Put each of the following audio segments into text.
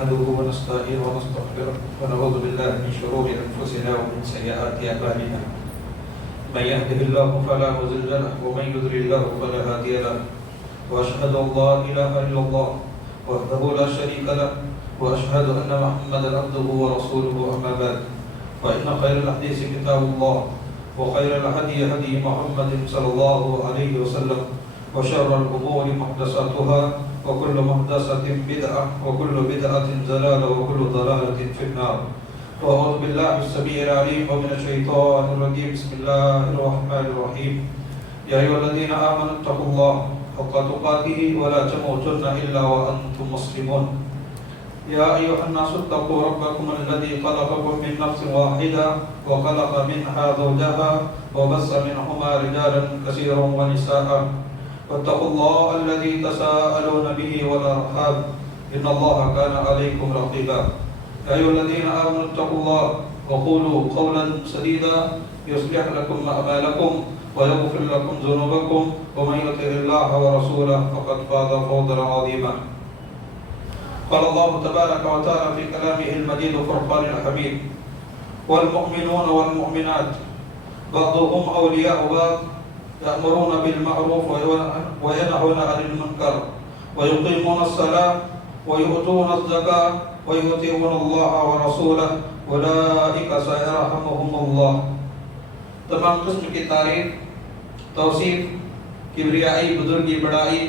نحمده ونستعينه ونستغفره ونعوذ بالله من شرور أنفسنا ومن سيئات أعمالنا من يهده الله فلا مضل له ومن يضلل له فلا هادي له وأشهد أن لا إله إلا الله وحده لا شريك له وأشهد أن محمدا عبده ورسوله أما بعد فإن خير الحديث كتاب الله وخير الهدي هدي محمد صلى الله عليه وسلم وشر الأمور محدثاتها وكل محدثة بدعة وكل بدعة ضلالة وكل ضلالة في النار. وأعوذ بالله السميع العليم ومن الشيطان الرجيم. بسم الله الرحمن الرحيم. يا أيها الذين آمنوا اتقوا الله حق تقاته ولا تموتن إلا وأنتم مسلمون. يا أيها الناس اتقوا ربكم الذي خلقكم من نفس واحدة وخلق منها زوجها وبث منهما رجالا كثيرا ونساء واتقوا الله الذي تساءلون به والأرحام إن الله كان عليكم رقيبا. يا أيها الذين آمنوا اتقوا الله وقولوا قولا سديدا يصلح لكم أعمالكم ويغفر لكم ذنوبكم ومن يطع الله ورسوله فقد فاز فوزا عظيما. قال الله تبارك وتعالى في كلامه المجيد وفرقان الحميد والمؤمنون والمؤمنات بعضهم أولياء بعض يأمرون بالمعروف وينهون عن المنكر ويقيمون الصلاة ويؤتون الزكاة ويطيعون الله ورسوله أولئك سيرحمهم الله. تمام قسم کی تعریف، توصیف، کبریائی، بزرگی، بڑائی،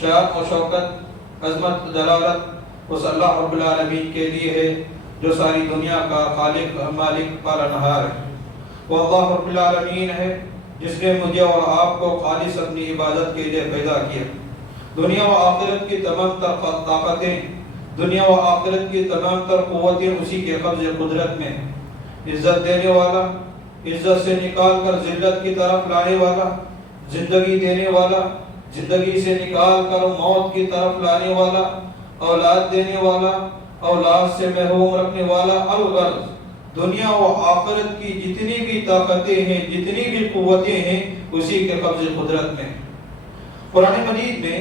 شان و شوکت، عظمت، جلالت اس اللہ رب العالمین کے لیے ہے جو ساری دنیا کا خالق، مالک، پالنہار ہے. وہ اللہ رب العالمین ہے جس نے مجھے اور آپ کو خالص اپنی عبادت کے لیے پیدا کیا. دنیا و آخرت کی تمام تر طاقتیں، دنیا و آخرت کی تمام تر قوتیں اسی کے قبض قدرت میں. عزت دینے والا، عزت سے نکال کر ذلت کی طرف لانے والا، زندگی دینے والا، زندگی سے نکال کر موت کی طرف لانے والا، اولاد دینے والا، اولاد سے محروم رکھنے والا. الغرض دنیا و آخرت کی جتنی بھی طاقتیں ہیں، جتنی بھی قوتیں ہیں اسی کے قبض قدرت میں. قرآن مجید میں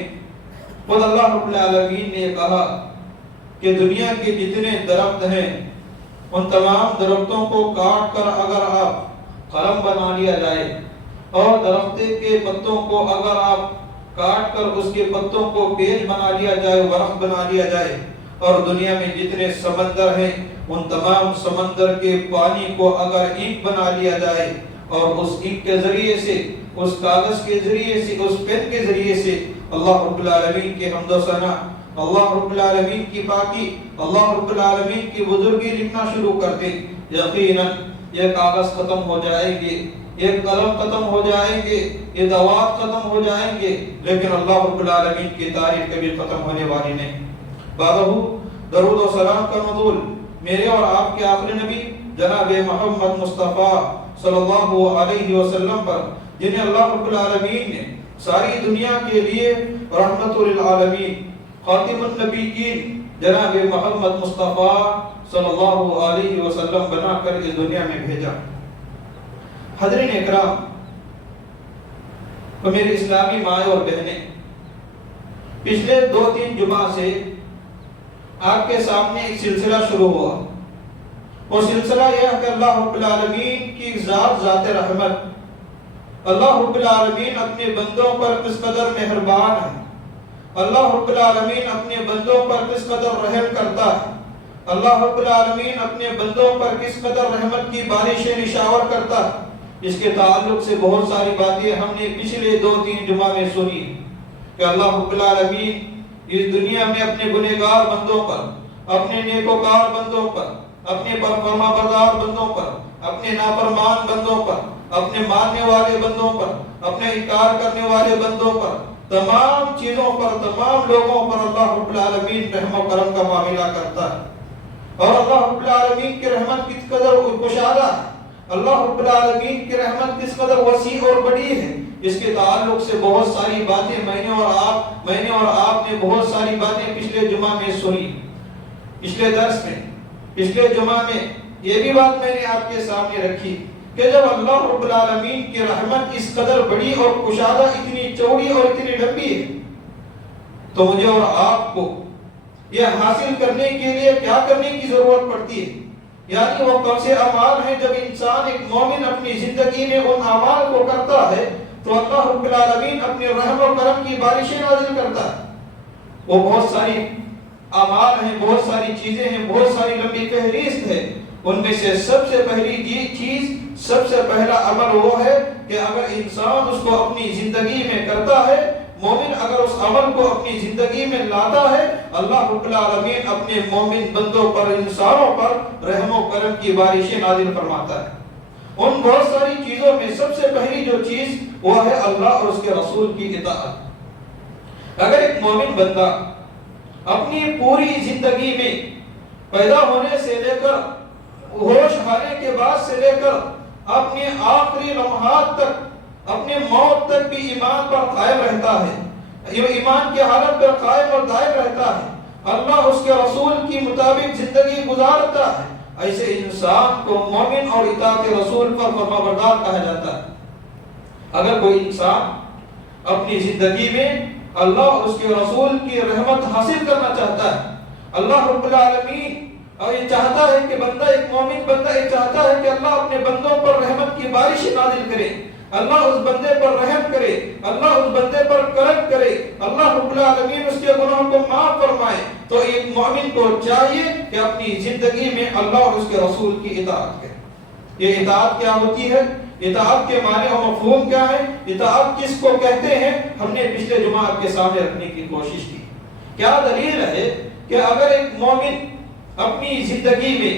خود اللہ رب العالمین نے کہا کہ دنیا کے جتنے درخت ہیں ان تمام درختوں کو کاٹ کر اگر آپ قلم بنا لیا جائے اور درخت کے پتوں کو اگر آپ کاٹ کر اس کے پتوں کو پیج بنا لیا جائے، ورق بنا لیا جائے، اور دنیا میں جتنے سمندر ہیں ان تمام سمندر کے پانی کو اگر اینٹ بنا لیا جائے اور اس اینٹ کے ذریعے سے، اس کاغذ کے ذریعے سے، اس پین کے ذریعے سے اللہ رب العالمین کے حمد و ثنا، اللہ رب العالمین کی پاکی، اللہ رب العالمین کی بزرگی لکھنا شروع کر دیں، یقیناً یہ کاغذ ختم ہو جائیں گے، یہ قلم ختم ہو جائیں گے، یہ دوات ختم ہو جائیں گے، لیکن اللہ رب العالمین کی تعریف کبھی ختم ہونے والی نہیں. بعدہ درود و سلام کا نزول میرے اور آپ کے آخری نبی جناب محمد مصطفیٰ صلی اللہ علیہ وسلم پر، جنہیں اللہ رب العالمین نے ساری دنیا کے لیے رحمت للعالمین، خاتم النبیین جناب محمد مصطفیٰ صلی اللہ علیہ وسلم بنا کر اس دنیا میں بھیجا. حضرین اکرام تو میرے اسلامی مائیں اور بہنیں، پچھلے 2-3 جمعہ سے آپ کے سامنے ایک سلسلہ شروع ہوا. وہ سلسلہ یہ ہے کہ اللہ رب العالمین کی ذات، ذات رحمت. اللہ رب العالمین اپنے بندوں پر کس قدر مہربان ہے، اللہ رب العالمین اپنے بندوں پر کس قدر رحم کرتا ہے، اللہ رب العالمین اپنے بندوں پر کس قدر رحمت کی بارشیں نشاور کرتا ہے. اس کے تعلق سے بہت ساری باتیں ہم نے پچھلے 2-3 جمعہ میں سنی کہ اللہ رب العالمین اس دنیا میں اپنے گنہگار بندوں پر، اپنے نیکوکار بندوں پر، اپنے فرما بردار بندوں پر، اپنے نافرمان بندوں پر، اپنے ماننے والے بندوں پر، اپنے انکار کرنے والے بندوں پر، تمام چیزوں پر، تمام لوگوں پر اللہ رب العالمین رحم و کرم کا معاملہ کرتا ہے. اور اللہ رب العالمین کی رحمت کس قدر کشادہ ہے، اللہ رب العالمین کی رحمت کس قدر وسیع اور بڑی ہے، اس کے تعلق سے بہت ساری باتیں میں نے اور آپ نے بہت ساری باتیں پچھلے جمعہ میں سنی. پچھلے درس میں، پچھلے جمعہ میں یہ بھی بات میں نے آپ کے سامنے رکھی کہ جب اللہ رب العالمین کی رحمت اس قدر بڑی اور کشادہ، اتنی چوڑی اور اتنی لمبی ہے، تو مجھے اور آپ کو یہ حاصل کرنے کے لیے کیا کرنے کی ضرورت پڑتی ہے؟ یعنی وہ کون سے اعمال ہیں جب انسان ایک مومن اپنی زندگی میں ان اعمال کو کرتا ہے تو اللہ رب العالمین اپنے رحم و کرم کی بارشیں نازل کرتا ہے۔ وہ بہت ساری اعمال ہیں، بہت ساری چیزیں ہیں، بہت ساری لمبی فہرست ہے۔ ان میں سے سب سے پہلی چیز، سب سے پہلا عمل وہ ہے کہ اگر انسان اس کو اپنی زندگی میں کرتا ہے، مومن اگر اس عمل کو اپنی زندگی میں لاتا ہے، اللہ رب العالمین اپنے مومن بندوں پر، انسانوں پر رحم و کرم کی بارشیں نازل فرماتا ہے۔ ان بہت ساری چیزوں میں سب سے پہلی جو چیز وہ ہے اللہ اور اس کے رسول کی اطاعت۔ اگر ایک مومن بندہ اپنی پوری زندگی میں پیدا ہونے سے لے کر ہوش آنے کے بعد سے لے کر اپنے آخری لمحات تک، اپنے موت تک بھی ایمان پر قائم رہتا ہے، یہ ایمان کی حالت پر قائم اور دائم رہتا ہے، اللہ اس کے رسول کی مطابق زندگی گزارتا ہے، ایسے انسان کو مومن اور اطاعت رسول پر فرمانبردار کہا جاتا ہے۔ اگر کوئی انسان اپنی زندگی میں اللہ اور اس کے رسول کی رحمت حاصل کرنا چاہتا ہے، اللہ رب العالمین اور یہ چاہتا ہے کہ بندہ، ایک مومن بندہ یہ چاہتا ہے کہ اللہ اپنے بندوں پر رحمت کی بارش نازل کرے، اللہ اس بندے پر رحم کرے، اللہ اس بندے پر کرم کرے، اللہ رب العالمین اس کے گناہوں کو معاف فرمائے، تو ایک مومن کو چاہیے کہ اپنی زندگی میں اللہ اور اس کے رسول کی اطاعت کرے۔ یہ اطاعت کیا ہوتی ہے؟ اطاعت کے معنی اور مفہوم کیا ہے؟ اطاعت کس کو کہتے ہیں؟ ہم نے پچھلے جمعہ آپ کے سامنے رکھنے کی کوشش کی۔ کیا دلیل ہے کہ اگر ایک مومن اپنی زندگی میں،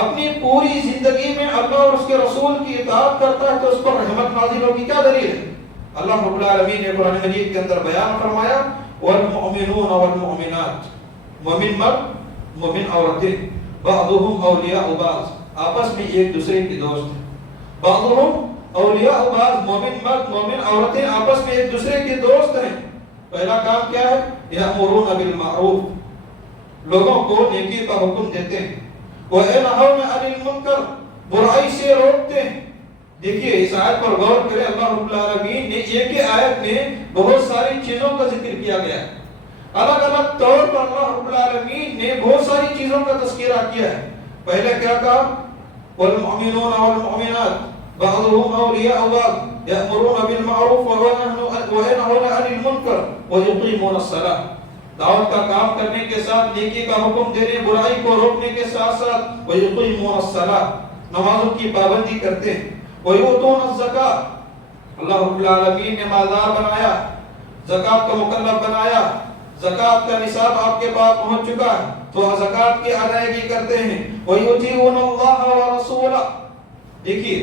اپنی پوری زندگی میں اللہ اور اس کے رسول کی اطاعت کرتا ہے تو اس پر رحمت نازل ہوگی؟ کیا دلیل ہے؟ اللہ رب العالمین نے قرآن مجید کے اندر بیان فرمایا والمؤمنون والمؤمنات، مومن مرد، مومن عورتیں، بعضهم اولیاء بعض، آپس میں ایک دوسرے کے دوست ہیں۔ بعضهم اولیاء بعض، مومن مرد، مومن عورتیں آپس میں ایک دوسرے کے دوست ہیں۔ پہلا کام کیا ہے؟ یأمرون بالمعروف، لوگوں کو نیکی کا حکم دیتے ہیں، وَيَنْهَوْنَ عَنِ الْمُنْكَرِ، برائی سے روکتے ہیں۔ دیکھیے اس آیت پر غور کریں، اللہ رب العالمین نے ایک ہی آیت میں بہت ساری چیزوں کا ذکر کیا گیا ہے۔ الگ الگ طور پر اللہ رب العالمین نے بہت ساری چیزوں کا تذکرہ کیا ہے۔ پہلے کیا کہا؟ وَالْمُؤْمِنُونَ وَالْمُؤْمِنَاتِ بَعْضُهُمْ أَوْلِيَاءُ بَعْضٍ يَأْمُرُونَ بِالْمَعْرُوفِ وَيَنْهَوْنَ عَنِ الْمُنْكَرِ وَيُقِيمُونَ الصَّلَاةَ، دعوت کا کام کرنے کے ساتھ نیکی کا حکم دینے، برائی کو روکنے کے ساتھ ساتھ وَيُقِيمُونَ الصَّلَاةَ، نمازوں کی پابندی کرتے ہیں، وَيُؤْتُونَ الزَّكَاةَ، اللہ رب العالمین نے مالدار بنایا، زکوٰۃ کا مکلف بنایا، زکوٰۃ کا نصاب آپ کے پاس پہنچ چکا ہے تو زکوٰۃ کی ادائیگی کرتے ہیں، وَيُطِيعُونَ اللَّهَ وَرَسُولَهُ، دیکھیے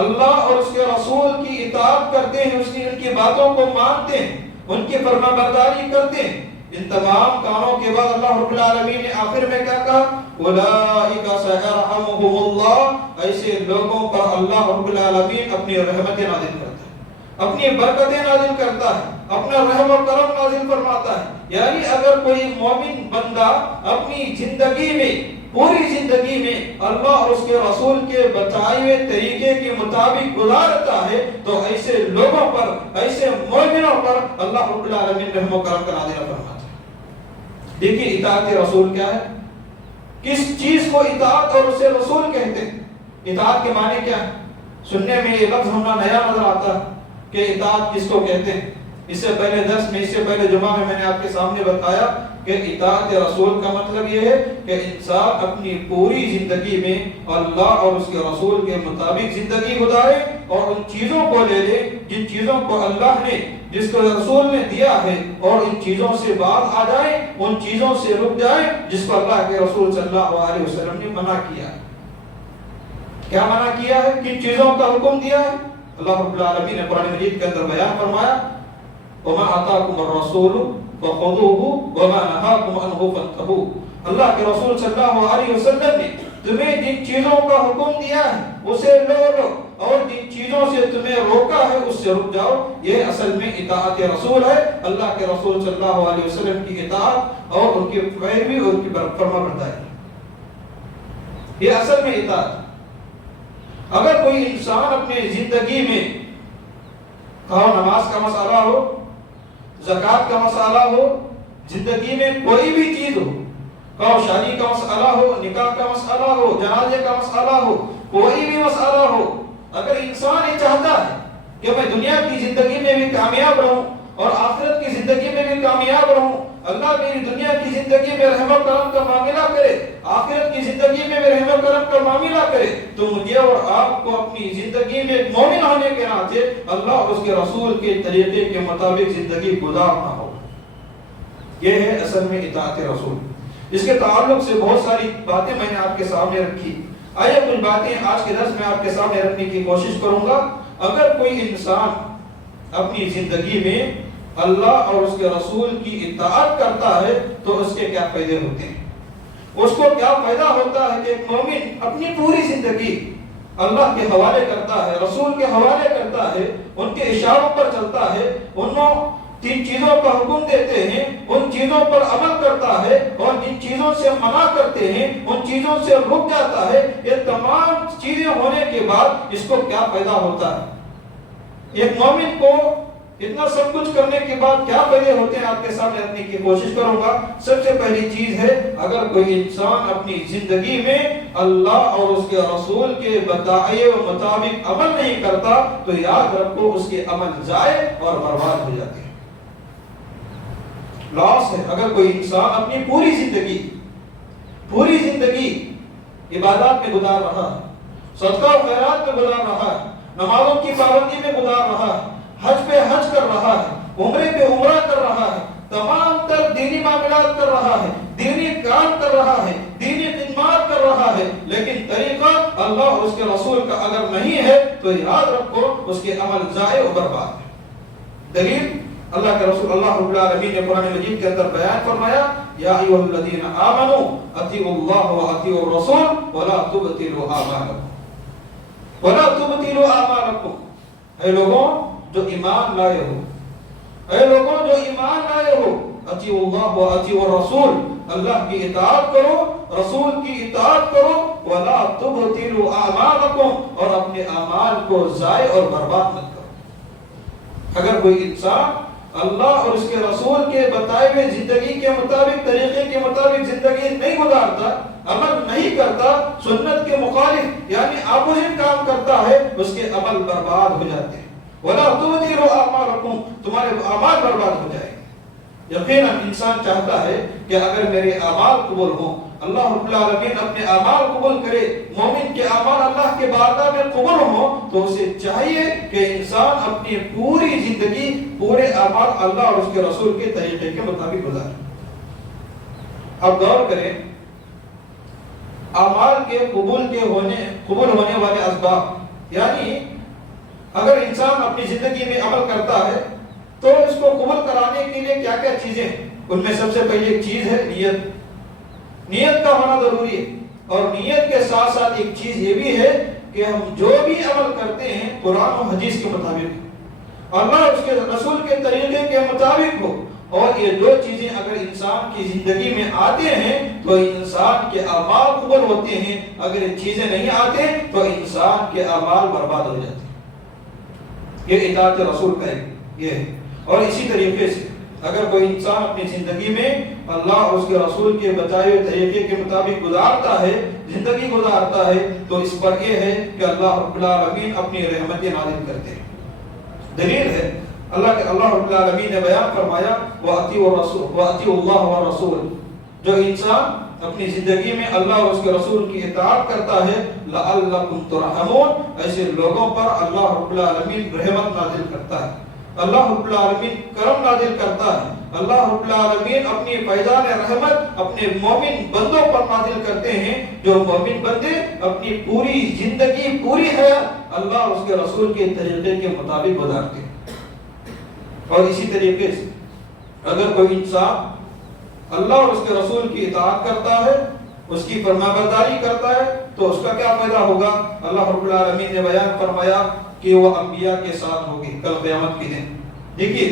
اللہ اور اس کے رسول کی اطاعت کرتے ہیں، اس کی ان کی باتوں کو مانتے ہیں، ان کی فرمانبرداری کرتے ہیں۔ ان تمام کاموں کے بعد اللہ رب العالمین نے آخر میں کیا کہا؟ اولئک سیرحمہم اللہ، ایسے لوگوں پر اللہ رب العالمین اپنی رحمتیں نازل کرتا ہے، اپنی برکتیں نازل کرتا ہے، اپنا رحم و کرم نازل فرماتا ہے۔ یعنی اگر کوئی مومن بندہ اپنی زندگی میں، پوری زندگی میں اللہ اور اس کے رسول کے بتائے ہوئے طریقے کے مطابق گزارتا ہے تو ایسے لوگوں پر، ایسے مومنوں پر اللہ رب العالمین رحم و کرم کا نازل فرماتا ہے۔ دیکھیے اطاعت رسول کیا ہے، کس چیز کو اطاعت اور اسے رسول کہتے ہیں؟ اطاعت کے معنی کیا ہے؟ سننے میں یہ لفظ ہونا نیا نظر آتا ہے کہ اطاعت کس کو کہتے ہیں۔ اس سے پہلے درس میں، اس سے پہلے جمعہ میں نے آپ کے سامنے بتایا کہ اطاعت رسول کا مطلب یہ ہے کہ انسان اپنی پوری زندگی میں اللہ اور اس کے رسول کے مطابق زندگی گزارے اور ان چیزوں کو لے لے جن چیزوں کو اللہ نے، جس کو رسول نے دیا ہے، اور ان چیزوں سے باز آ جائیں، ان چیزوں سے رک جائیں جس کو اللہ کے رسول صلی اللہ علیہ وسلم نے منع کیا ہے۔ کیا منع کیا ہے؟ کن چیزوں کا حکم دیا ہے؟ اللہ رب العالمین نے قرآن مجید کے اندر بیان فرمایا وَمَا آتَاكُمُ الرَّسُولُ فَخُذُوهُ وَمَا نَهَاكُمْ عَنْهُ فَانْتَهُوا، اللہ کے رسول صلی اللہ علیہ وسلم نے تمہیں جن چیزوں کا حکم دیا ہے اسے لو اور جن چیزوں سے تمہیں روکا ہے اس سے رک جاؤ۔ یہ اصل میں اطاعت رسول ہے، اللہ کے رسول صلی اللہ علیہ وسلم کی اطاعت اور ان کی پیروی اور ان کی فرمانبرداری، یہ اصل میں اطاعت۔ اگر کوئی انسان اپنی زندگی میں نماز کا مسئلہ ہو، زکوٰۃ کا مسئلہ ہو، زندگی میں کوئی بھی چیز ہو، اور شادی کا مسئلہ ہو، نکاح کا مسئلہ ہو، جنازے کا مسئلہ ہو، کوئی بھی مسئلہ ہو، اگر انسان یہ چاہتا ہے کہ میں دنیا کی زندگی میں بھی کامیاب رہوں اور آخرت کی زندگی میں بھی کامیاب رہوں، اللہ میری دنیا کی زندگی میں رحم و کرم کا معاملہ کرے، آخرت کی زندگی میں بھی رحم و کرم کا معاملہ کرے، تو مجھے اور آپ کو اپنی زندگی میں مومن ہونے کے ناطے اللہ اور اس کے رسول کے طریقے کے مطابق زندگی گزارنا ہو۔ یہ ہے اصل میں اطاعت رسول۔ اس کے تعلق سے بہت ساری باتیں میں نے آپ کے سامنے رکھی، آئیے کچھ باتیں آج کے درس میں آپ کے سامنے رکھنے کی کوشش کروں گا۔ اگر کوئی انسان اپنی زندگی میں اللہ اور اس کے رسول کی اطاعت کرتا ہے تو اس کے کیا فائدے ہوتے ہیں؟ اس کو کیا فائدہ ہوتا ہے کہ ایک مومن اپنی پوری زندگی اللہ کے حوالے کرتا ہے، رسول کے حوالے کرتا ہے، ان کے اشاروں پر چلتا ہے، انہوں تین چیزوں کا حکم دیتے ہیں، ان چیزوں پر عمل کرتا ہے، اور جن چیزوں سے منع کرتے ہیں ان چیزوں سے رک جاتا ہے۔ یہ تمام چیزیں ہونے کے بعد اس کو کیا فائدہ ہوتا ہے؟ ایک مومن کو اتنا سب کچھ کرنے کے بعد کیا فائدے ہوتے ہیں آپ کے سامنے رکھنے کی کوشش کروں گا۔ سب سے پہلی چیز ہے، اگر کوئی انسان اپنی زندگی میں اللہ اور اس کے رسول کے بتائے مطابق عمل نہیں کرتا تو یاد رکھو اس کے عمل ضائع اور برباد ہو جاتے ہیں، لاس ہے۔ اگر کوئی انسان اپنی پوری زندگی عبادات میں گزار رہا ہے، صدقہ و خیرات میں گزار رہا ہے، نمازوں کی پابندی میں گزار رہا ہے، حج پہ حج کر رہا ہے، عمرے پہ عمرہ کر رہا ہے، تمام تر دینی معاملات کر رہا ہے، دینی کام کر رہا ہے، دینی خدمات کر رہا ہے، لیکن طریقہ اللہ اور اس کے رسول کا اگر نہیں ہے تو یاد رکھو اس کے عمل ضائع و برباد ہے۔ دلیل اللہ کے رسول اللہ رب العالمین نے قرآن مجید کے اندر بیان فرمایا، یا ایھا الذین آمنوا اطیعوا اللہ واطیعوا الرسول ولا تبطلوا اعمالکم ولا تبطلوا اعمالکم۔ اے لوگوں جو ایمان لائے ہو، اے لوگوں جو ایمان لائے ہو، اطیعوا اللہ واطیعوا الرسول، اللہ کی اطاعت کرو، رسول کی اطاعت کرو، ولا تبطلوا اعمالکم، اور اپنے اعمال کو ضائع اور برباد مت کرو۔ اگر کوئی انسان اللہ اور اس کے رسول کے بتائے ہوئے زندگی کے مطابق، طریقے کے مطابق زندگی نہیں گزارتا، عمل نہیں کرتا، سنت کے مخالف یعنی اپوزٹ کام کرتا ہے، اس کے عمل برباد ہو جاتے ہیں۔ وَلَا تُبْطِلُوا أَعْمَالَكُمْ، تمہارے اعمال برباد ہو جائیں گے۔ یقیناً انسان چاہتا ہے کہ اگر میرے اعمال قبول ہوں، اللہ رب العالمین اپنے اعمال قبول کرے، مومن کے اعمال اللہ کے بارگاہ میں قبول ہوں، تو اسے چاہیے کہ انسان اپنی پوری زندگی پورے اعمال اللہ اور اس کے رسول کے طریقے کے مطابق گزارے۔ اب غور کریں، اعمال کے قبول ہونے والے اسباب، یعنی اگر انسان اپنی زندگی میں عمل کرتا ہے تو اس کو قبول کرانے کے لیے کیا کیا چیزیں ہیں؟ ان میں سب سے پہلی ایک چیز ہے نیت کا ہونا ضروری ہے، اور نیت کے ساتھ ساتھ ایک چیز یہ بھی ہے کہ ہم جو بھی عمل کرتے ہیں قرآن و حدیث کے مطابق، اللہ اور اس کے رسول کے طریقے کے مطابق ہو، اور یہ دو چیزیں اگر انسان کی زندگی میں آتے ہیں تو انسان کے اعمال قبول ہوتے ہیں، اگر یہ چیزیں نہیں آتے تو انسان کے اعمال برباد ہو جاتے ہیں۔ یہ اطاعت رسول کا یہ ہے۔ اور اسی طریقے سے اگر کوئی انسان اپنی زندگی میں اللہ اور اس کے رسول کے بتائے ہوئے طریقے کے مطابق گزارتا ہے، زندگی گزارتا ہے، تو اس پر یہ ہے کہ اللہ رب العالمین اپنی رحمتیں نازل کرتے ہیں۔ دلیل ہے اللہ رب العالمین نے بیان فرمایا، وَأَطِيعُوا اللَّهَ وَالرَّسُولَ، جو انسان اپنی زندگی میں اللہ اور اس کے رسول کی اطاعت کرتا ہے، لَعَلَّكُمْ تُرْحَمُونَ، ایسے لوگوں پر اللہ رب العالمین رحمت نازل کرتا ہے، اللہ رب العالمین کرم نازل کرتا ہے، اللہ رب العالمین اپنی فیضان رحمت اپنے مومن بندوں پر نازل کرتے ہیں، جو مومن بندے اپنی پوری زندگی پوری حیات اللہ اور اس کے رسول کے طریقے کے مطابق گزارتے ہیں۔ اور اسی طریقے سے اگر کوئی انسان اللہ اور اس کے رسول کی اطاعت کرتا ہے، اس کی فرمانبرداری کرتا ہے، تو اس کا کیا فائدہ ہوگا؟ اللہ رب العالمین نے بیان فرمایا کہ وہ انبیاء کے ساتھ ہوگی کل قیامت کے دن۔ دیکھیے،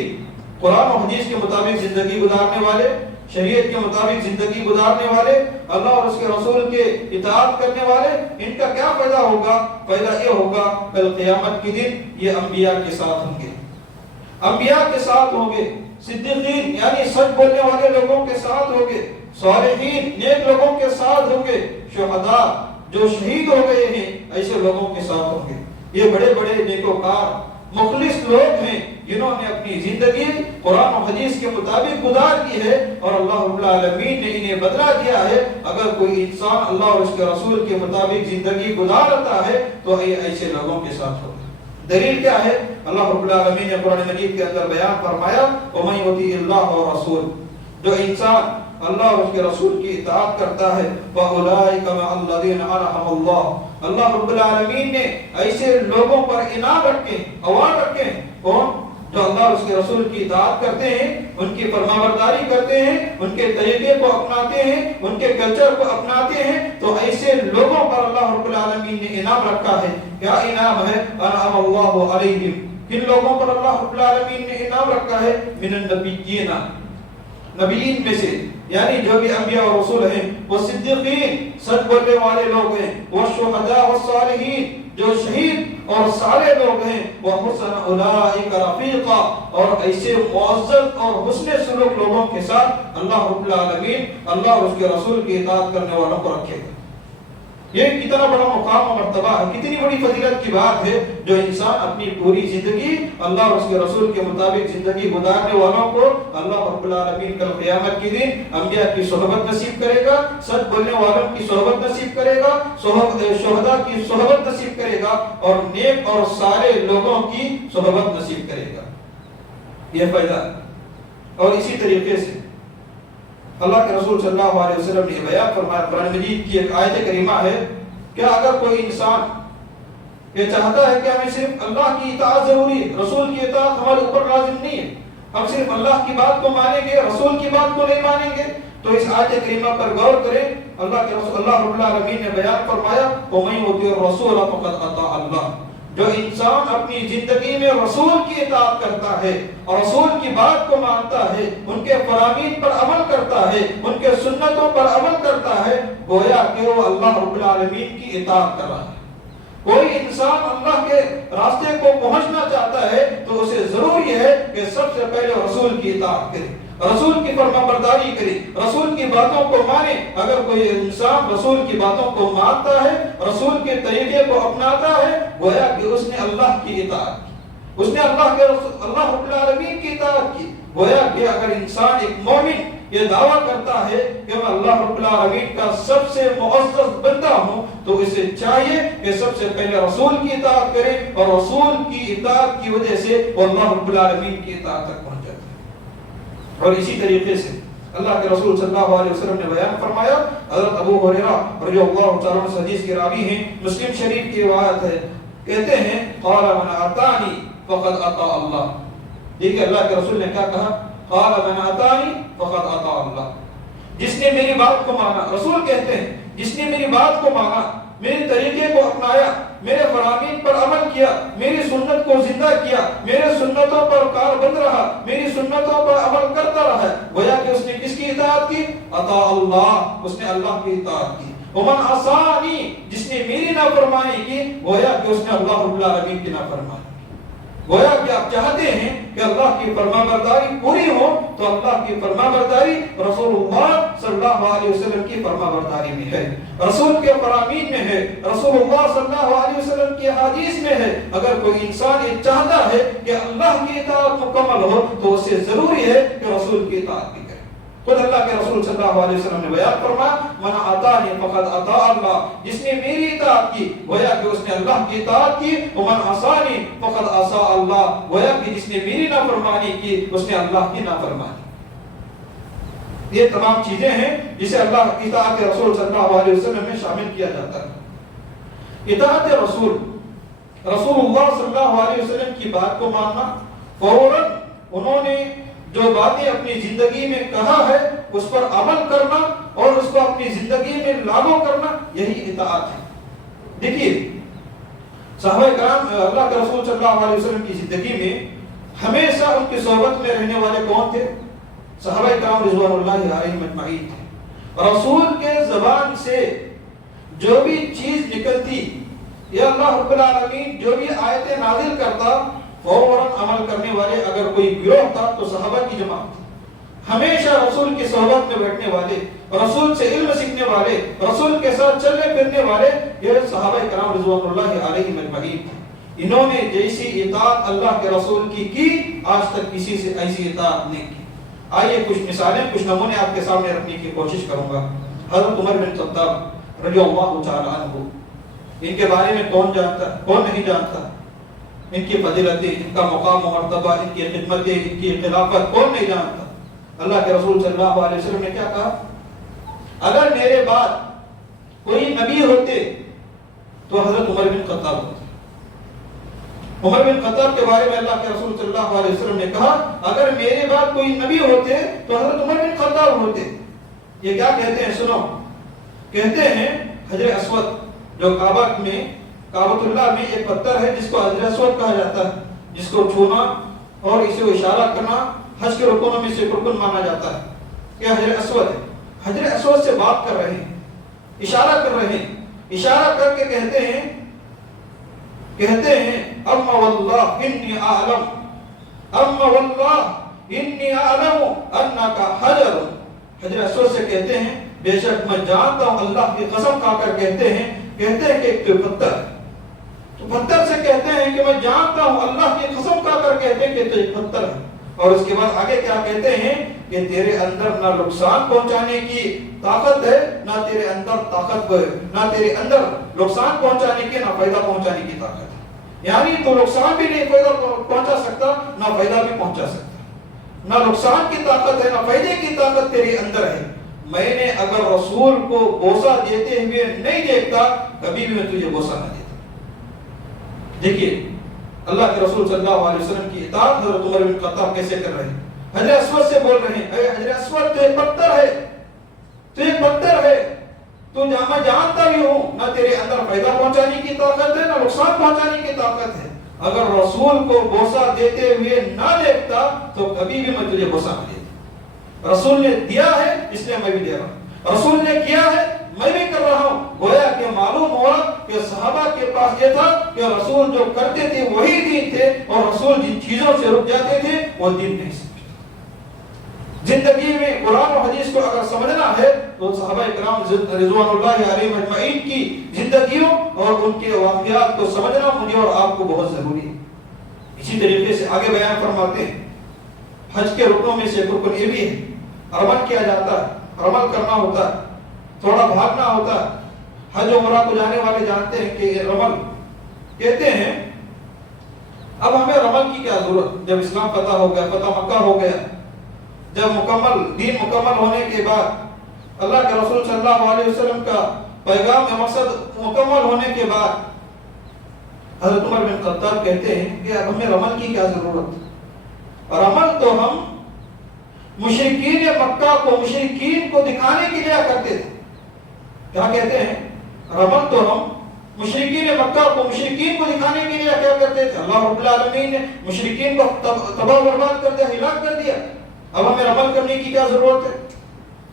قرآن و حدیث کے مطابق زندگی گزارنے والے، شریعت کے مطابق زندگی گزارنے والے، اللہ اور اس کے رسول کے اطاعت کرنے والے، ان کا کیا فائدہ ہوگا؟ فائدہ یہ ہوگا کل قیامت کے دن یہ انبیاء کے ساتھ ہوں گے، انبیاء کے ساتھ ہوں گے، صدیقین یعنی سچ بولنے والے لوگوں کے ساتھ ہوں گے، صالحین نیک لوگوں کے ساتھ ہوں گے، شہداء جو شہید ہو گئے ہیں ایسے لوگوں کے ساتھ ہوں گے۔ یہ بڑے بڑے نیکوکار مخلص لوگ ہیں جنہوں نے اپنی زندگی قرآن و حدیث کے مطابق گزار کی ہے، اور اللہ رب العالمین نے انہیں بدلہ دیا ہے۔ اگر کوئی انسان اللہ اور اس کے رسول کے مطابق زندگی گزارتا ہے تو یہ ایسے لوگوں کے ساتھ ہوگا۔ دلیل کیا ہے؟ اللہ رب العالمین نے قرآن مجید کے اندر بیان فرمایا وَمَن يُطِعِ اللَّهَ وَرَسُولَهُ، جو انسان اللہ اور اس کے رسول کی اطاعت کرتا ہے فَأُولَٰئِكَ مَعَ الَّذِينَ أَنْعَمَ اللَّهُ، اللہ رب العالمین نے ایسے لوگوں پر انعام رکھے، اوارڈ رکھے ہیں۔ کون؟ جو اللہ اور اس کے رسول کی اطاعت کرتے ہیں، ان کی فرمانبرداری کرتے ہیں، ان کے طریقے کو اپناتے ہیں، ان کے کلچر کو اپناتے ہیں، تو ایسے لوگوں پر اللہ رب العالمین نے انعام رکھا ہے۔ کیا انعام ہے؟ انعم اللہ علیہم، کن لوگوں پر اللہ رب العالمین نے انعام رکھا ہے؟ من النبیین، نبیین میں سے، یعنی جو بھی انبیاء اور رسول ہیں، وہ صدیقین سچ بولنے والے لوگ ہیں، وہ شہداء والصالحین جو شہید اور صالح لوگ ہیں، وہ حسن اولئک رفیقا، اور ایسے معزز اور حسن سلوک لوگوں کے ساتھ اللہ رب العالمین اللہ اور اس کے رسول کی اطاعت کرنے والوں کو رکھے گا۔ یہ کتنا بڑا مقام و مرتبہ ہے، کتنی بڑی فضیلت کی بات ہے جو انسان اپنی پوری زندگی اللہ اور اس کے رسول کے مطابق زندگی گزارنے والوں کو اللہ رب العالمین کل قیامت کے دن انبیاء کی صحبت نصیب کرے گا، سچ بولنے والوں کی صحبت نصیب کرے گا، شہداء کی صحبت نصیب کرے گا، اور نیک اور سارے لوگوں کی صحبت نصیب کرے گا۔ یہ فائدہ، اور اسی طریقے سے اللہ کے رسول صلی اللہ علیہ وسلم نے بیان فرمایا، قرآن مجید کی ایک آیت کریمہ ہے کہ اگر کوئی انسان یہ چاہتا ہے کہ ہمیں صرف اللہ کی اطاعت ضروری ہے، رسول کی اطاعت ہمارے اوپر لازم نہیں ہے، ہم صرف اللہ کی بات کو مانیں گے، رسول کی بات کو نہیں مانیں گے، تو اس آیت کریمہ پر غور کریں۔ اللہ کے رسول اللہ رب العالمین نے بیان فرمایا وَمَن يُطِعِ الرَّسُولَ فَقَدْ أَطَاعَ اللَّهَ، جو انسان اپنی زندگی میں رسول کی اطاعت کرتا ہے اور رسول کی بات کو مانتا ہے، ان کے فرامین پر عمل کرتا ہے، ان کے سنتوں پر عمل کرتا ہے، گویا کہ وہ اللہ رب العالمین کی اطاعت کر رہا ہے۔ کوئی انسان اللہ کے راستے کو پہنچنا چاہتا ہے تو اسے ضروری ہے کہ سب سے پہلے رسول کی اطاعت کرے، رسول کی فرمانبرداری کرے، رسول کی باتوں کو مانے۔ اگر کوئی انسان رسول کی باتوں کو مانتا ہے، رسول کے طریقے کو اپناتا ہے، گویا کہ اس نے اللہ کی اطاعت کی، اس نے اللہ رب العالمین کی اطاعت کی۔ گویا کہ اگر انسان ایک مومن یہ دعویٰ کرتا ہے کہ میں اللہ رب العالمین کا سب سے معزز بندہ ہوں، تو اسے چاہیے کہ سب سے پہلے رسول کی اطاعت کرے، اور رسول کی اطاعت کی وجہ سے وہ اللہ رب العالمین کی اطاعت تک پہنچ جاتا ہے۔ اور اسی طریقے سے اللہ کے رسول صلی اللہ علیہ وسلم نے بیان فرمایا، حضرت ابو ہریرہ رضی اللہ تعالیٰ عنہ حدیث کے راوی ہیں، مسلم شریف کی روایت ہے، کہتے ہیں قال من اطاعنی فقد اطاع اللہ۔ دیکھیں اللہ کے رسول نے کیا کہا، قال من اطاعنی فقد اطاع اللہ، جس نے میری بات کو مانا، رسول کہتے ہیں جس نے میری بات کو مانا، میرے طریقے کو اپنایا، میرے فرامین پر عمل کیا، میری سنت کو زندہ کیا، میرے سنتوں پر کاربند رہا، میری سنتوں پر عمل کرتا رہا، گویا کہ اس نے کس کی اطاعت کی؟ اطاع اللہ، اس نے اللہ کی اطاعت کی۔ ومن عصانی، جس نے میری نافرمانی کی، گویا کہ اس نے اللہ رب العالمین کی نافرمانی۔ گویا کہ آپ چاہتے ہیں کہ اللہ کی فرمانبرداری پوری ہو، تو اللہ کی فرمانبرداری رسول اللہ صلی اللہ علیہ وسلم کی فرمانبرداری میں ہے، رسول کے فرامین میں ہے، رسول اللہ صلی اللہ علیہ وسلم کی حدیث میں ہے۔ اگر کوئی انسان یہ چاہتا ہے کہ اللہ کی اطاعت مکمل ہو تو اسے ضروری ہے کہ رسول کی اطاعت بھی کرے۔ خود اللہ کے رسول صلی اللہ علیہ وسلم نے بیان فرمایا من اطاعنی فقد اطاع اللہ، جس نے میری اطاعت کی گویا کہ اس نے اللہ کی اطاعت کی، ومن عصانی فقد عصى اللہ، گویا کہ جس نے میری نافرمانی کی اس نے اللہ کی نافرمانی۔ یہ تمام چیزیں ہیں جسے اللہ اطاعت رسول صلی اللہ علیہ وسلم میں شامل کیا جاتا ہے۔ اطاعت رسول اللہ صلی اللہ علیہ وسلم کی بات کو ماننا، فوراً انہوں نے جو باتیں اپنی زندگی میں کہا ہے اس پر عمل کرنا اور اس کو اپنی زندگی میں لاگو کرنا، یہی اطاعت ہے۔ دیکھیے صحابہ کرام اللہ کے رسول صلی اللہ علیہ وسلم کی زندگی میں ہمیشہ ان کی صحبت میں رہنے والے کون تھے؟ صحابہ کرام رضوان اللہ علیہم اجمعین تھے۔ رسول کے زبان سے جو بھی چیز نکلتی یا اللہ رب العالمین جو بھی آیتیں نازل کرتا، فوراً عمل کرنے والے اگر کوئی گروہ تھا تو صحابہ کی جماعت تھی۔ ہمیشہ رسول کی صحبت میں بیٹھنے والے، رسول سے علم سیکھنے والے، رسول کے ساتھ چلنے پھرنے والے یہ صحابہ کرام رضوان اللہ علیہم اجمعین. انہوں نے جیسی اطاعت اللہ کے رسول کی آج تک کسی سے ایسی اطاعت نہیں کی. آئیے کچھ مثالیں، کچھ نمونے آپ کے سامنے رکھنے کی کوشش کروں گا. حضرت عمر بن خطاب رضی اللہ تعالی عنہ، ان کے بارے میں کون جانتا، کون نہیں جانتا؟ ان کی فضیلتیں، ان کا مقام و مرتبہ، ان کی خدمتیں، ان کی خلافت کون نہیں جانتا؟ اللہ کے رسول صلی اللہ علیہ وسلم نے کیا کہا؟ اگر میرے بعد کوئی نبی ہوتے تو حضرت عمر بن خطاب ہوتے. عمر بن خطاب کے بارے میں اللہ کے رسول صلی اللہ علیہ وسلم نے کہا اگر میرے بعد کوئی نبی ہوتے تو حضرت عمر بن خطاب ہوتے. یہ کیا کہتے ہیں؟ سنو، کہتے ہیں حجر اسود جو کعبۃ اللہ میں ایک پتھر ہے جس کو حجر اسود کہا جاتا ہے، جس کو چھونا اور اسے اشارہ کرنا حج کے رکنوں میں سے رکن مانا جاتا ہے. یہ حجر اسود ہے. حجر اسود سے بات کر رہے ہیں، اشارہ کر رہے ہیں، اشارہ کر کے کہتے ہیں اما واللہ انی اعلم، اما واللہ انی اعلم انک حجر. حجر اسود سے کہتے ہیں بے شک میں جانتا ہوں، اللہ کی قسم کھا کر کہتے ہیں کہ ایک پتھر ہے. تو پتھر سے کہتے ہیں کہ میں جانتا ہوں، اللہ کی قسم کھا کر کہتے ہیں کہ تو ایک پتھر ہے. اور اس کے بعد آگے کیا کہتے ہیں کہ تیرے اندر نہ نقصان پہنچانے کی طاقت ہے، نہ تیرے اندر طاقت ہے، نہ تیرے اندر نقصان پہنچانے کی، نہ فائدہ پہنچانے کی طاقت ہے. یعنی تو نقصان بھی نہیں فائدہ پہنچا سکتا، نہ فائدہ بھی پہنچا سکتا. نہ نقصان کی طاقت ہے، نہ فائدے کی طاقت تیرے اندر ہے. میں نے اگر رسول کو بوسہ دیتے ہوئے نہیں دیکھتا، کبھی بھی میں تجھے بوسہ نہ دیتا. دیکھیے اللہ کے رسول صلی اللہ علیہ وسلم کی اطاعت حضرت عمر بن خطاب کیسے کر رہے ہیں. حجر اسود سے بول رہے ہیں اے حجر اسود تو ایک پتھر ہے، تو ایک پتھر ہے، تو میں جانتا بھی ہوں نہ تیرے اندر فائدہ پہنچانے کی طاقت ہے، نہ نقصان پہنچانے کی طاقت ہے. اگر رسول کو بوسہ دیتے ہوئے نہ دیکھتا تو کبھی بھی میں تجھے بوسہ نہ دیتا. رسول نے دیا ہے اس لیے میں بھی دے رہا ہوں، رسول نے کیا ہے میں بھی کر رہا ہوں. گویا کہ معلوم ہوا کہ صحابہ کے پاس یہ تھا کہ رسول جو کرتے تھے وہی دین تھے، اور رسول جن چیزوں سے رک جاتے تھے وہ دین نہیں سمجھتے. زندگی میں قرآن و حدیث کو اگر سمجھنا ہے تو صحابہ کرام رضوان اللہ علیہم اجمعین کی زندگیوں اور ان کے واقعات کو سمجھنا مجھے اور آپ کو بہت ضروری ہے. اسی طریقے سے آگے بیان فرماتے ہیں حج کے رکنوں میں سے رکن یہ بھی ہے، رمل کیا جاتا ہے، رمل کرنا ہوتا ہے، تھوڑا بھاگنا ہوتا ہے. حج عمرہ کو جانے والے جانتے ہیں کہ یہ رمل کہتے ہیں. اب ہمیں رمل کی کیا ضرورت؟ جب اسلام فتح ہو گیا، فتح مکہ ہو گیا، جب دین مکمل ہونے کے بعد اللہ کے رسول صلی اللہ علیہ وسلم کا پیغام میں مقصد مکمل ہونے کے بعد حضرت عمر بن خطاب کہتے ہیں کہ اب ہمیں رمل کی کیا ضرورت؟ رمل تو ہم مشرکین مکہ کو، مشرکین کو دکھانے کے لیے کرتے تھے. کیا کہتے ہیں؟ رمل تو ہم مشرکین مکہ کو، مشرکین کو دکھانے کے لیے کیا کرتے تھے. اللہ رب العالمین نے مشرکین کو تباہ و برباد کر دیا، ہلاک کر دیا. اب ہمیں رمل کرنے کی کیا ضرورت ہے؟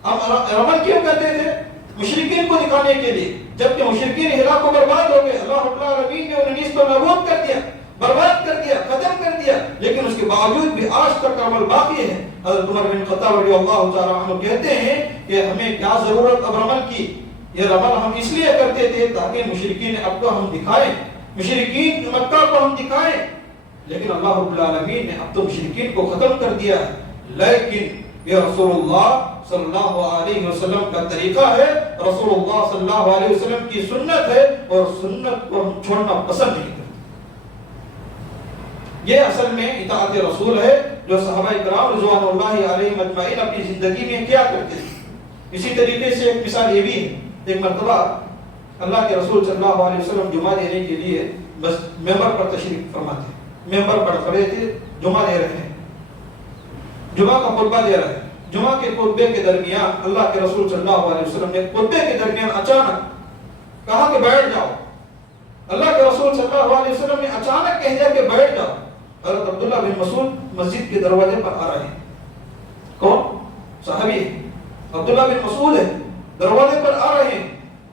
ہم رمل کیوں کرتے تھے؟ مشرکین کو دکھانے کے لیے. جبکہ مشرکین ہلاک و برباد ہو گئے، اللہ رب العالمین نے انہیں نیست و نابود کر دیا، برباد کر دیا، ختم کر دیا. لیکن اس کے باوجود بھی آج تک عمل باقی ہے. حضرت عمر بن خطاب رضی اللہ تعالی عنہ کہتے ہیں کہ ہمیں کیا ضرورت اب رمل کی؟ یہ رمل ہم اس لیے کرتے تھے تاکہ مشرکین اب کو ہم دکھائیں، مشرکین مکہ کو ہم دکھائیں. لیکن اللہ رب العالمین نے اب تو مشرکین کو ختم کر دیا ہے. لیکن یہ رسول اللہ صلی اللہ علیہ وسلم کا طریقہ ہے، رسول اللہ صلی اللہ علیہ وسلم کی سنت ہے، اور سنت کو ہم چھوڑنا پسند نہیں کرتے. یہ اصل میں اطاعت رسول ہے جو صحابہ کرام رضوان اللہ علیہم اجمعین اپنی زندگی میں کیا کرتے تھے. اسی طریقے سے ایک مثال یہ بھی ہے. ایک مرتبہ اللہ کے رسول صلی اللہ علیہ وسلم جمعہ دینے کے لیے بس ممبر پر تشریف فرما تھے. ممبر پر کھڑے تھے، جمعہ دے رہے ہیں، جمعہ کا خطبہ دے رہے ہیں. جمعہ کے خطبے کے درمیان اللہ کے رسول صلی اللہ علیہ وسلم نے خطبے کے درمیان اچانک کہا کہ بیٹھ جاؤ. اللہ کے رسول صلی اللہ علیہ وسلم نے اچانک کہہ دیا کہ بیٹھ جاؤ. حضرت عبداللہ بن مسعود مسجد کے دروازے پر آ رہے ہیں. کون؟ صحابی عبداللہ بن مسعود ہے، دروازے پر آ رہے ہیں.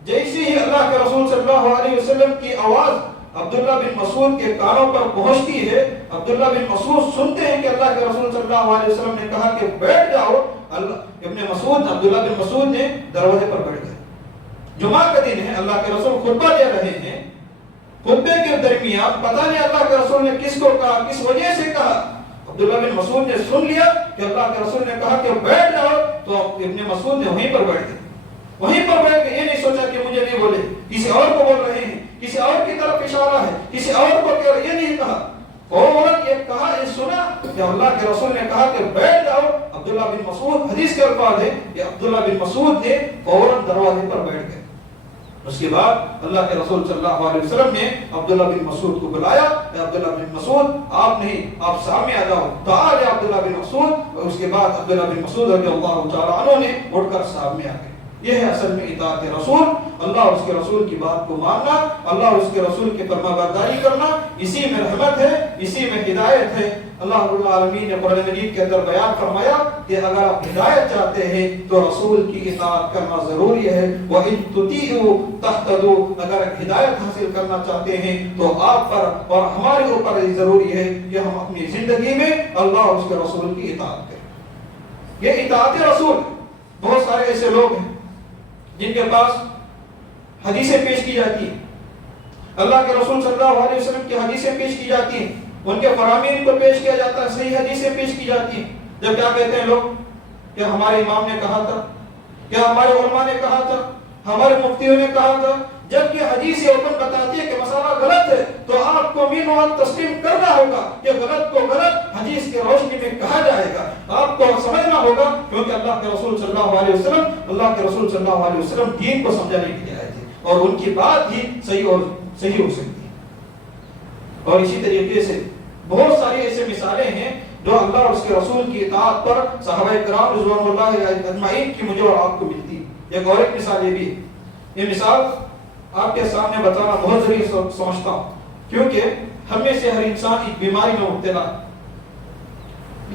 جیسے ہی اللہ کے رسول صلی اللہ علیہ وسلم کی آواز عبداللہ بن مسعود کے کانوں پر پہنچتی ہے، عبداللہ بن مسعود سنتے ہیں کہ اللہ کے رسول صلی اللہ علیہ وسلم نے کہا کہ بیٹھ جاؤ، عبداللہ بن مسعود نے دروازے پر بیٹھ گئے۔ جمعہ کا دن ہے، اللہ کے رسول خطبہ دے رہے ہیں، خطبے کے درمیان پتہ نہیں اللہ کے رسول نے کس کو کہا، کس وجہ سے کہا۔ عبداللہ بن مسعود نے سن لیا کہ اللہ کے رسول نے کہا کہ بیٹھ جاؤ، تو ابن مسعود نے وہیں پر بیٹھ گئے، وہیں پر بیٹھ گئے۔ یہ نہیں سوچا کہ مجھے نہیں بولے، کسی اور کو بول رہے ہیں، کسی اور کی طرف اشارہ ہے، کسی اور کو کہہ رہے، یہ نہیں کہا۔ فوراً یہ کہا، یہ سنا کہ اللہ کے رسول نے کہا کہ بیٹھ جاؤ۔ عبداللہ بن مسعود، حدیث کے الفاظ ہے کہ عبداللہ بن مسعود نے فوراً دروازے پر بیٹھ گئے۔ اس کے بعد اللہ کے رسول صلی اللہ علیہ وسلم نے عبداللہ بن مسعود کو بلایا، اے عبداللہ بن مسعود آپ نہیں، آپ سامنے آ جاؤ، تعال عبداللہ بن مسعود۔ اور اس کے بعد عبداللہ بن مسعود رضی اللہ تعالیٰ عنہ نے اٹھ کر سامنے آ گئے۔ یہ ہے اصل میں اطاعت رسول، اللہ اور اس کے رسول کی بات کو ماننا، اللہ اور اس کے رسول کی فرما برداری کرنا، اسی میں رحمت ہے، اسی میں ہدایت ہے۔ اللہ رب العالمین نے قرآن مجید کے اندر بیان فرمایا کہ اگر آپ ہدایت چاہتے ہیں تو رسول کی اطاعت کرنا ضروری ہے۔ وَإِن تُطِيعُوا تَهْتَدُوا، اگر ہدایت حاصل کرنا چاہتے ہیں تو آپ پر اور ہمارے اوپر ضروری ہے کہ ہم اپنی زندگی میں اللہ اور اس کے رسول کی اطاعت کریں۔ یہ اطاعت رسول، بہت سارے ایسے لوگ ہیں جن کے پاس حدیثیں پیش کی جاتی ہیں، اللہ کے رسول صلی اللہ علیہ وسلم کی حدیثیں پیش کی جاتی ہیں، ان کے فرامین کو پیش کیا جاتا ہے، صحیح حدیثیں پیش کی جاتی ہیں، جب کیا کہتے ہیں لوگ کہ ہمارے امام نے کہا تھا، کہ ہمارے علماء نے کہا تھا، ہمارے مفتیوں نے کہا تھا، جب یہ حدیث اوپن بتاتی ہے کہ مسئلہ غلط ہے تو آپ کو مین وقت تسلیم کرنا ہوگا کہ غلط کو غلط حدیث کے روشنی میں کہا جائے گا، آپ کو سمجھنا ہوگا، کیونکہ اللہ کے رسول صلی اللہ علیہ وسلم دین کو سمجھانے کے لیے آئے تھے اور ان کی بات ہی صحیح ہو سکتی ہے۔ اور اسی طریقے سے بہت ساری ایسے مثالیں ہیں جو اللہ اور اس کے رسول کی اطاعت پر صحابہ کرام رضوان اللہ اجمعین کی مجھے اور آپ کو ملتی ہے۔ ایک اور ایک مثال یہ بھی ہے، یہ مثال آپ کے سامنے بتانا بہت ضروری سمجھتا ہوں، کیونکہ ہم میں سے ہر انسان ایک بیماری میں مبتلا ہے۔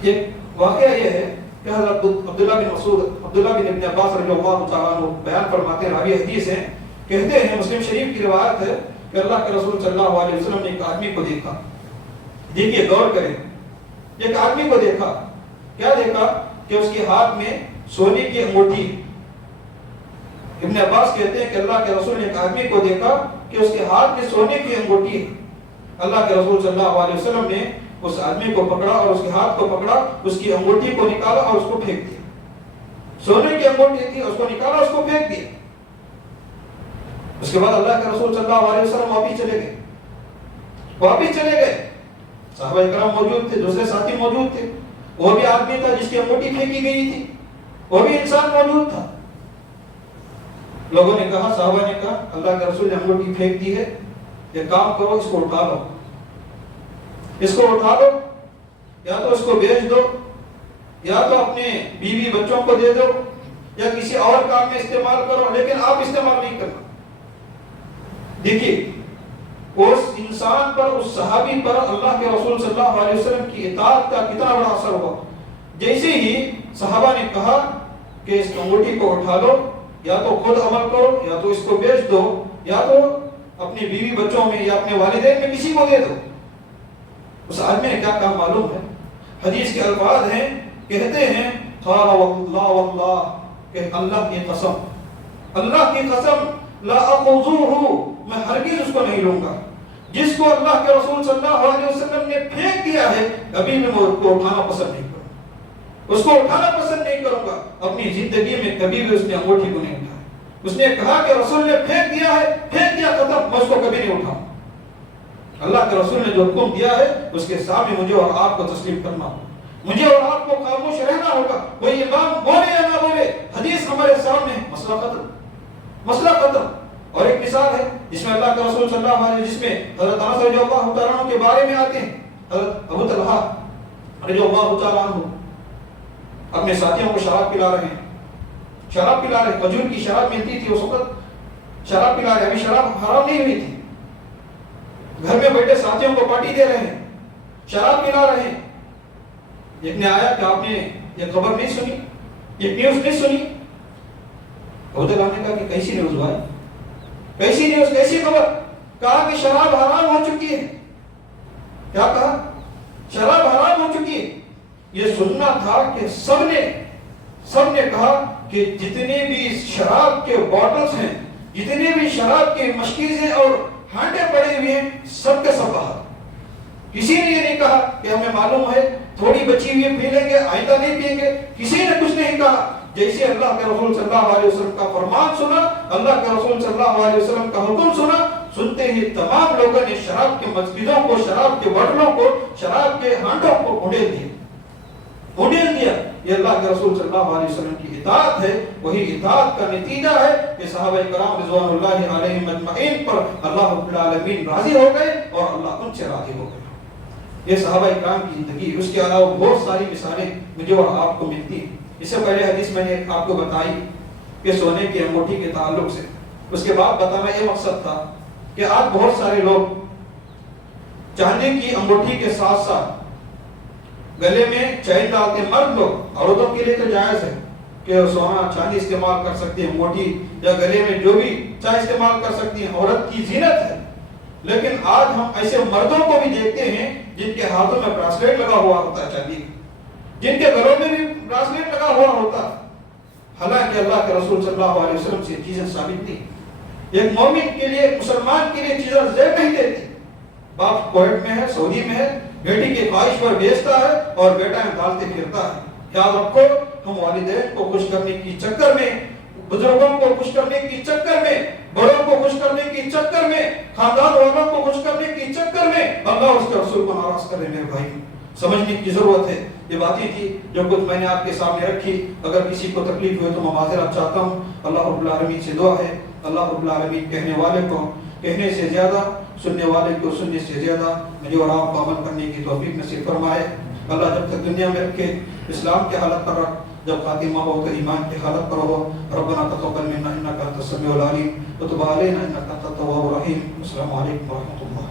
ایک واقعہ یہ ہے کہ حضرت عبداللہ بن مسعود، عبداللہ بن ابن عباس رضی اللہ تعالیٰ عنہ بیان فرماتے ہیں، راوی حدیث ہیں، کہتے ہیں مسلم شریف کی روایت ہے کہ اللہ کے رسول صلی اللہ علیہ وسلم نے ایک آدمی کو دیکھا، دیکھیے غور کریں، ایک آدمی کو دیکھا، کیا دیکھا کہ اس کے ہاتھ میں سونے کی انگوٹھی۔ ابن عباس کہتے ہیں کہ اللہ کے رسول نے ایک آدمی کو دیکھا کہ اس کے ہاتھ میں سونے کی انگوٹھی ہے۔ اللہ کے رسول صلی اللہ علیہ وسلم نے اس آدمی کو پکڑا اور اس کے ہاتھ کو پکڑا، اس کی انگوٹھی کو نکالا اور اس کو پھینک دیا۔ سونے کی انگوٹھی تھی، اس کو نکالا، اس کو پھینک دیا۔ اس کے بعد اللہ کے رسول صلی اللہ علیہ وسلم واپس چلے گئے، صحابہ کرام موجود تھے، دوسرے ساتھی موجود تھے، وہ بھی آدمی تھا جس کی انگوٹھی پھینکی گئی تھی، وہ بھی انسان موجود تھا۔ لوگوں نے کہا، صحابہ نے کہا، اللہ کے رسول نے انگوٹھی پھینک دی ہے، ایک کام کرو، اس کو اٹھا لو، اس کو اٹھا لو، یا تو اس کو بیچ دو، یا تو اپنے بیوی بچوں کو دے دو، یا کسی اور کام میں استعمال کرو، لیکن آپ استعمال نہیں کرنا۔ دیکھیے اس انسان پر، اس صحابی پر اللہ کے رسول صلی اللہ علیہ وسلم کی اطاعت کا کتنا بڑا اثر ہوا۔ جیسے ہی صحابہ نے کہا کہ اس انگوٹھی کو اٹھا لو، یا تو خود عمل کرو، یا تو اس کو بیچ دو، یا تو اپنی بیوی بچوں میں یا اپنے والدین میں کسی کو دے دو، اس آدمی نے کیا کہا معلوم ہے؟ حدیث کے الفاظ ہیں، کہتے ہیں قال واللہ واللہ، کہ اللہ کی قسم، اللہ کی قسم، لا اخذوہ، میں ہرگز اس کو نہیں لوں گا، جس کو اللہ کے رسول صلی اللہ علیہ وسلم نے پھینک دیا ہے، کبھی میں اس کو اٹھانا پسند نہیں کروں گا، اس کو اٹھانا پسند نہیں کروں گا۔ اپنی زندگی میں کبھی بھی اس نے انگوٹھی کو نہیں اٹھایا۔ اس نے کہا کہ رسول نے پھینک دیا ہے، پھینک دیا، ختم، میں اس کو کبھی نہیں اٹھاؤں۔ اللہ کے رسول نے جو حکم دیا ہے اس کے سامنے مجھے اور آپ کو تسلیم کرنا ہوگا، مجھے اور آپ کو خاموش رہنا ہوگا۔ کوئی امام بولے یا نہ بولے، حدیث ہمارے سامنے، مسئلہ ختم، مسئلہ ختم۔ اور ایک مثال ہے جس میں اللہ کے رسول صلی اللہ علیہ وسلم، جس میں حضرت انس رضی اللہ تعالیٰ عنہ کے بارے میں آتے ہیں، حضرت ابو طلحہ رضی اللہ تعالیٰ عنہ اپنے ساتھیوں کو شراب پلا رہے ہیں، شراب پلا رہے، کھجور کی شراب ملتی تھی اس وقت، شراب پلا رہے، ابھی شراب حرام نہیں ہوئی تھی، گھر میں بیٹھے ساتھیوں کو پارٹی دے رہے ہیں، شراب پلا رہے ہیں۔ ایک نے آیا کہ آپ نے یہ خبر نہیں سنی، یہ نیوز نہیں سنی؟ ابو طلحہ نے کہا کہ کیسی نیوز بھائی، کیسی نیوز، کیسی خبر؟ کہا کہ شراب حرام ہو چکی ہے. کیا کہا؟ شراب حرام ہو چکی ہے. یہ سننا تھا کہ سب نے کہا کہ جتنے بھی شراب کے بوٹلز ہیں، جتنے بھی شراب کے مشکیزیں اور ہانڈے پڑے ہوئے ہیں، سب کے سب باہر. کسی نے یہ نہیں کہا کہ ہمیں معلوم ہے تھوڑی بچی ہوئی پی لیں گے، آئندہ نہیں پئیں گے. کسی نے کچھ نہیں کہا. جیسے اللہ کے رسول صلی اللہ علیہ وسلم کا فرمان سنا، اللہ کے رسول صلی اللہ علیہ وسلم کا حکم سنا، سنتے ہی تمام لوگوں نے شراب کے مسجدوں کو، شراب کے بوتلوں کو، شراب کے ہانڈوں کو اڑیل دیا. یہ اللہ کے رسول صلی اللہ علیہ وسلم کی اطاعت ہے. وہی اطاعت کا نتیجہ ہے کہ صحابہ کرام رضوان اللہ علیہم اجمعین پر اللہ رب العالمین راضی ہو گئے اور اللہ ان سے راضی ہو گئے. یہ صحابہ کرام کی زندگی. اس کے علاوہ بہت ساری مثالیں مجھے اور آپ کو ملتی ہیں. اس سے پہلے حدیث میں نے آپ کو بتائی کہ سونے کی انگوٹھی کے تعلق سے. اس کے بعد بتانا یہ مقصد تھا کہ آج بہت سارے لوگ چاندی کی انگوٹھی کے ساتھ ساتھ گلے میں چین ڈالتے. مرد لوگ، عورتوں کے لیے تو جائز ہے کہ سونا چاندی استعمال کر سکتی ہیں، انگوٹھی یا گلے میں جو بھی چاہے استعمال کر سکتی ہیں، عورت کی زینت ہے. لیکن آج ہم ایسے مردوں کو بھی دیکھتے ہیں جن کے ہاتھوں میں براسلیٹ لگا ہوا ہوتا ہے چاندی کا، جن کے گلوں میں بھی براسلیٹ لگا ہوا ہوتا ہے. حالانکہ اللہ کے رسول صلی اللہ علیہ وسلم سے چیزیں ثابت نہیں. ایک مومن کے لیے، ایک مسلمان کے لیے چیزیں زیب نہیں دیتی. باپ کویت میں ہے، سعودی میں ہے، بیٹی کی خواہش پر بیچتا ہے اور بیٹا ڈالتے پھرتا ہے. یاد رکھو، ہم والدین کو خوش کرنے کی چکر میں، بزرگوں کو خوش کرنے کی چکر میں، بڑوں کو خوش کرنے کی چکر میں، خاندان والوں کو خوش کرنے کی چکر میں اللہ اس کے رسول کو ناراض کر رہے. میرے بھائی سمجھنے کی ضرورت ہے. یہ باتیں تھی جو کچھ میں نے آپ کے سامنے رکھی. اگر کسی کو تکلیف ہوئے تو میں معذرت چاہتا ہوں. اللہ رب العالمین سے دعا ہے اللہ رب العالمین کہنے والے کو کہنے سے زیادہ، سننے والے کو سننے سے زیادہ مجھے اور آپ کو عمل کرنے کی توفیق نصیب فرمائے. اللہ جب تک دنیا میں رکھے اسلام کی حالت پر رکھ، جب خاتمہ ہو تو ایمان کی حالت پر ہو. ربنا تقبل منا انک انت السمیع العلیم وتب علینا انک انت التواب الرحیم. السلام علیکم ورحمۃ اللہ.